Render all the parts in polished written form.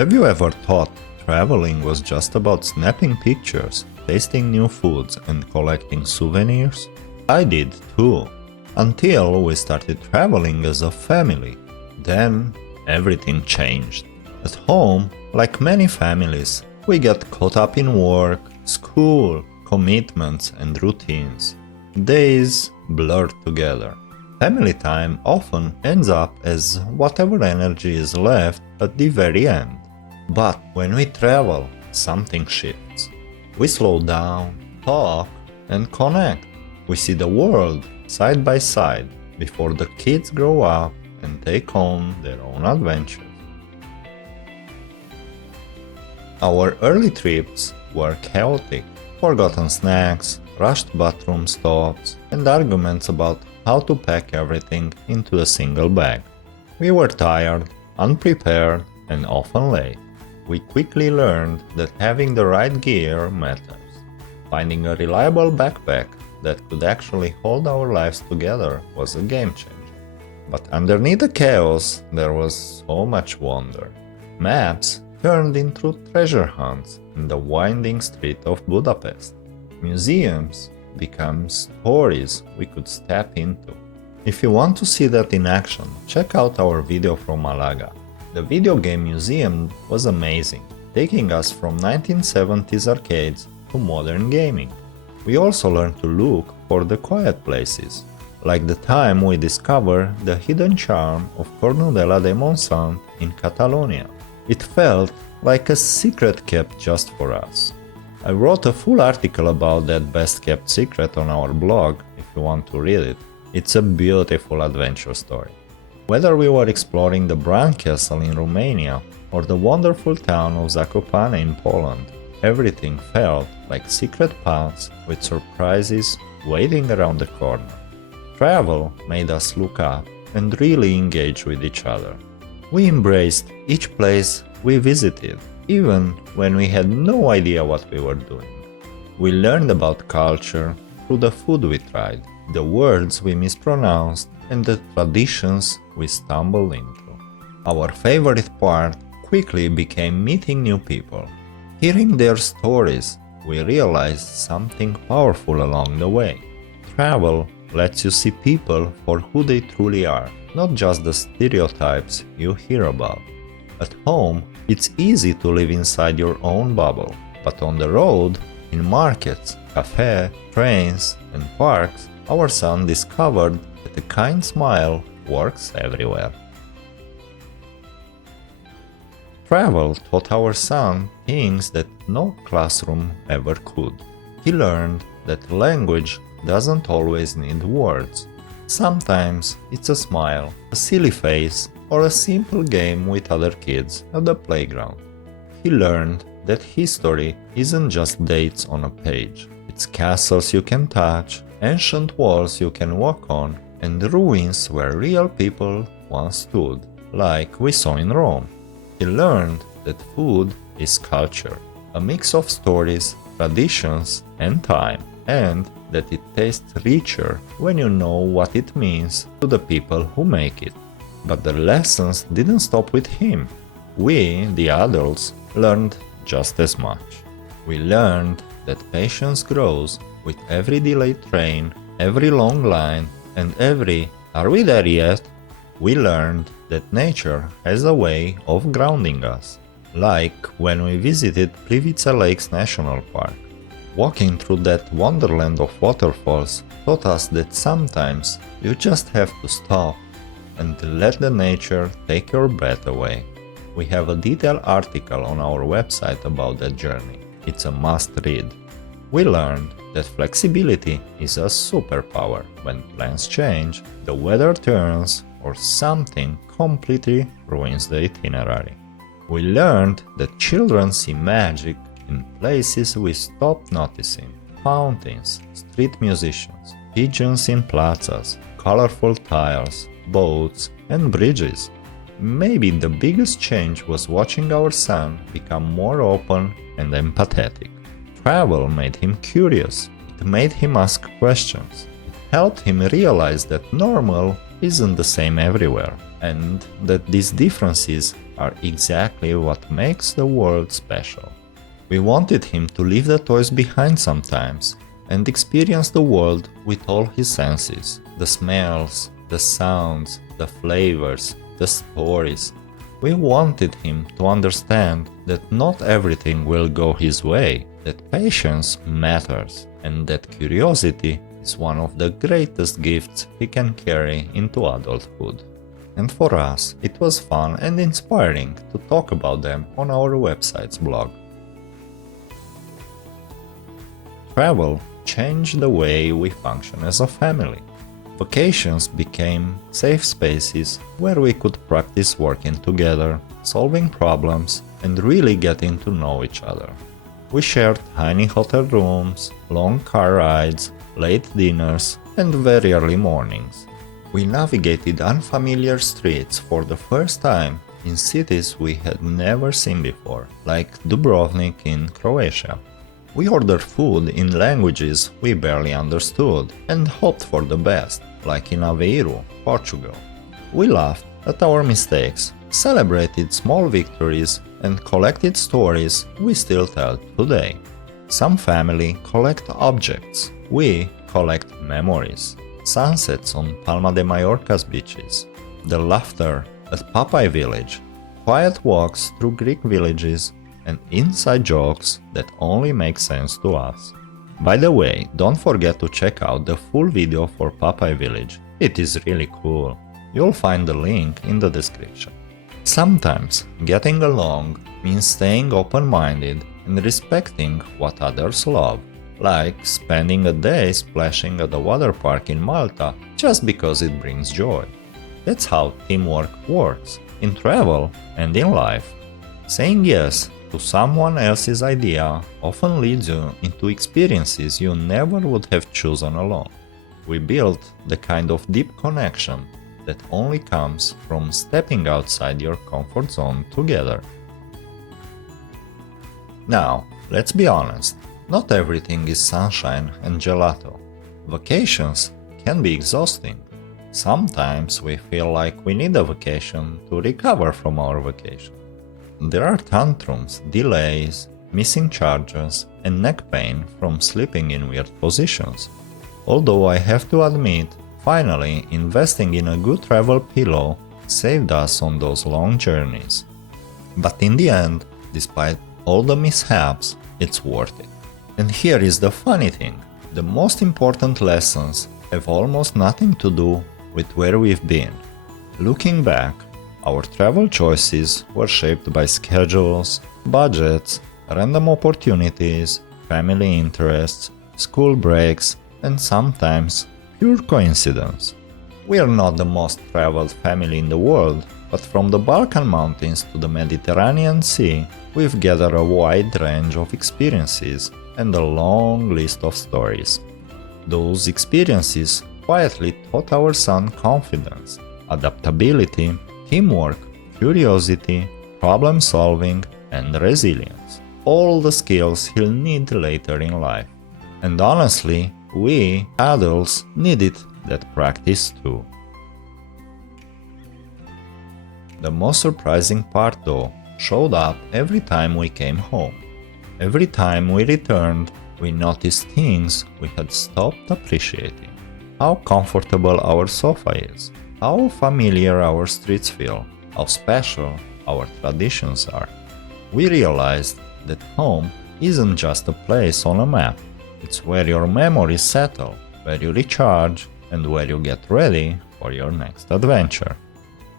Have you ever thought traveling was just about snapping pictures, tasting new foods and collecting souvenirs? I did too, until we started traveling as a family. Then everything changed. At home, like many families, we got caught up in work, school, commitments and routines. Days blurred together. Family time often ends up as whatever energy is left at the very end. But when we travel, something shifts. We slow down, talk, and connect. We see the world side by side before the kids grow up and take on their own adventures. Our early trips were chaotic. Forgotten snacks, rushed bathroom stops, and arguments about how to pack everything into a single bag. We were tired, unprepared, and often late. We quickly learned that having the right gear matters. Finding a reliable backpack that could actually hold our lives together was a game changer. But underneath the chaos, there was so much wonder. Maps turned into treasure hunts in the winding street of Budapest. Museums become stories we could step into. If you want to see that in action, check out our video from Malaga. The video game museum was amazing, taking us from 1970s arcades to modern gaming. We also learned to look for the quiet places, like the time we discovered the hidden charm of Cornudella de Montsant in Catalonia. It felt like a secret kept just for us. I wrote a full article about that best kept secret on our blog if you want to read it. It's a beautiful adventure story. Whether we were exploring the Bran Castle in Romania or the wonderful town of Zakopane in Poland, everything felt like secret paths with surprises waiting around the corner. Travel made us look up and really engage with each other. We embraced each place we visited, even when we had no idea what we were doing. We learned about culture through the food we tried, the words we mispronounced, and the traditions we stumbled into. Our favorite part quickly became meeting new people. Hearing their stories, we realized something powerful along the way. Travel lets you see people for who they truly are, not just the stereotypes you hear about. At home, it's easy to live inside your own bubble, but on the road, in markets, cafes, trains, and parks, our son discovered that a kind smile works everywhere. Travel taught our son things that no classroom ever could. He learned that language doesn't always need words. Sometimes it's a smile, a silly face, or a simple game with other kids at the playground. He learned that history isn't just dates on a page. It's castles you can touch, ancient walls you can walk on, and ruins where real people once stood, like we saw in Rome. He learned that food is culture, a mix of stories, traditions, and time, and that it tastes richer when you know what it means to the people who make it. But the lessons didn't stop with him. We, the adults, learned just as much. We learned that patience grows with every delayed train, every long line, and every "Are we there yet?" We learned that nature has a way of grounding us, like when we visited Plitvice Lakes National Park. Walking through that wonderland of waterfalls taught us that sometimes you just have to stop and let the nature take your breath away. We have a detailed article on our website about that journey. It's a must-read. We learned that flexibility is a superpower. When plans change, the weather turns, or something completely ruins the itinerary. We learned that children see magic in places we stopped noticing. Fountains, street musicians, pigeons in plazas, colorful tiles, boats, and bridges. Maybe the biggest change was watching our son become more open and empathetic. Travel made him curious. It made him ask questions. It helped him realize that normal isn't the same everywhere, and that these differences are exactly what makes the world special. We wanted him to leave the toys behind sometimes and experience the world with all his senses, the smells, the sounds, the flavors, the stories. We wanted him to understand that not everything will go his way, that patience matters, and that curiosity is one of the greatest gifts he can carry into adulthood. And for us, it was fun and inspiring to talk about them on our website's blog. Travel changed the way we function as a family. Vacations became safe spaces where we could practice working together, solving problems, and really getting to know each other. We shared tiny hotel rooms, long car rides, late dinners, and very early mornings. We navigated unfamiliar streets for the first time in cities we had never seen before, like Dubrovnik in Croatia. We ordered food in languages we barely understood and hoped for the best, like in Aveiro, Portugal. We laughed at our mistakes, celebrated small victories, and collected stories we still tell today. Some family collect objects, we collect memories. Sunsets on Palma de Mallorca's beaches, the laughter at Papai village, quiet walks through Greek villages, and inside jokes that only make sense to us. By the way, don't forget to check out the full video for Papai village, it is really cool. You'll find the link in the description. Sometimes getting along means staying open-minded and respecting what others love, like spending a day splashing at the water park in Malta just because it brings joy. That's how teamwork works, in travel and in life. Saying yes to someone else's idea often leads you into experiences you never would have chosen alone. We built the kind of deep connection that only comes from stepping outside your comfort zone together. Now, let's be honest, not everything is sunshine and gelato. Vacations can be exhausting. Sometimes we feel like we need a vacation to recover from our vacation. There are tantrums, delays, missing charges, and neck pain from sleeping in weird positions. Although I have to admit, finally investing in a good travel pillow saved us on those long journeys. But in the end, despite all the mishaps, it's worth it. And here is the funny thing, the most important lessons have almost nothing to do with where we've been. Looking back, our travel choices were shaped by schedules, budgets, random opportunities, family interests, school breaks, and sometimes pure coincidence. We are not the most traveled family in the world, but from the Balkan Mountains to the Mediterranean Sea, we've gathered a wide range of experiences and a long list of stories. Those experiences quietly taught our son confidence, adaptability, teamwork, curiosity, problem solving, and resilience. All the skills he'll need later in life. And honestly, we, adults, needed that practice too. The most surprising part though showed up every time we came home. Every time we returned, we noticed things we had stopped appreciating. How comfortable our sofa is, how familiar our streets feel, how special our traditions are. We realized that home isn't just a place on a map, it's where your memories settle, where you recharge, and where you get ready for your next adventure.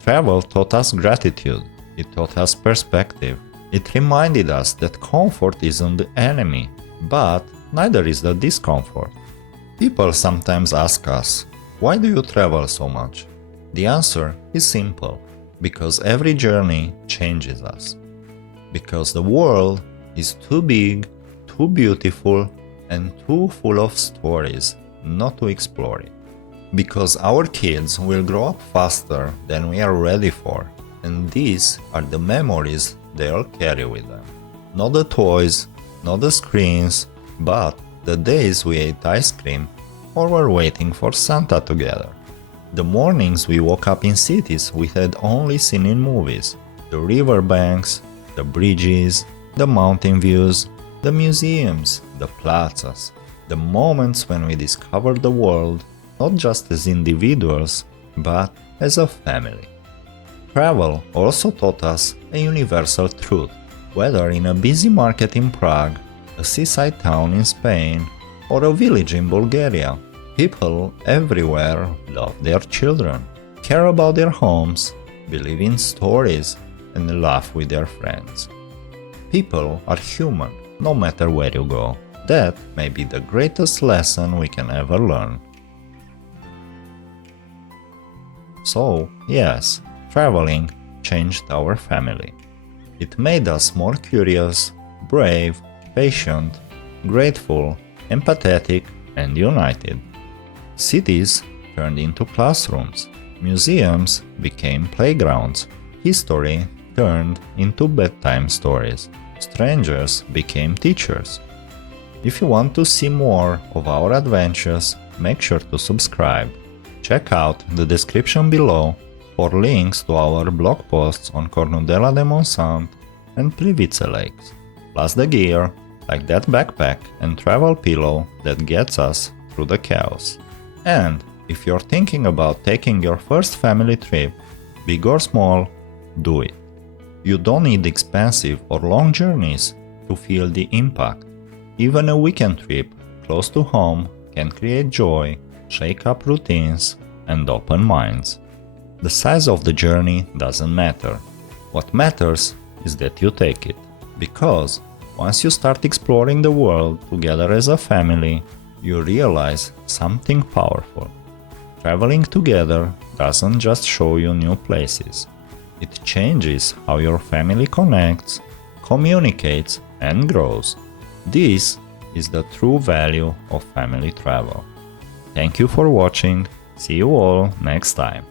Travel taught us gratitude, it taught us perspective. It reminded us that comfort isn't the enemy, but neither is the discomfort. People sometimes ask us, why do you travel so much? The answer is simple, because every journey changes us. Because the world is too big, too beautiful, and too full of stories not to explore it. Because our kids will grow up faster than we are ready for, and these are the memories they'll carry with them. Not the toys, not the screens, but the days we ate ice cream or were waiting for Santa together. The mornings we woke up in cities we had only seen in movies, The riverbanks, the bridges, the mountain views, the museums, the plazas, the moments when we discover the world not just as individuals, but as a family. Travel also taught us a universal truth. Whether in a busy market in Prague, a seaside town in Spain, or a village in Bulgaria, people everywhere love their children, care about their homes, believe in stories, and laugh with their friends. People are human, no matter where you go. That may be the greatest lesson we can ever learn. So, yes, traveling changed our family. It made us more curious, brave, patient, grateful, empathetic, and united. Cities turned into classrooms, museums became playgrounds, history turned into bedtime stories, strangers became teachers. If you want to see more of our adventures, make sure to subscribe. Check out the description below for links to our blog posts on Cornudella de Montsant and Plitvice Lakes, plus the gear, like that backpack and travel pillow that gets us through the chaos. And if you're thinking about taking your first family trip, big or small, do it. You don't need expensive or long journeys to feel the impact. Even a weekend trip close to home can create joy, shake up routines, and open minds. The size of the journey doesn't matter. What matters is that you take it. Because once you start exploring the world together as a family, you realize something powerful. Traveling together doesn't just show you new places. It changes how your family connects, communicates, and grows. This is the true value of family travel. Thank you for watching. See you all next time.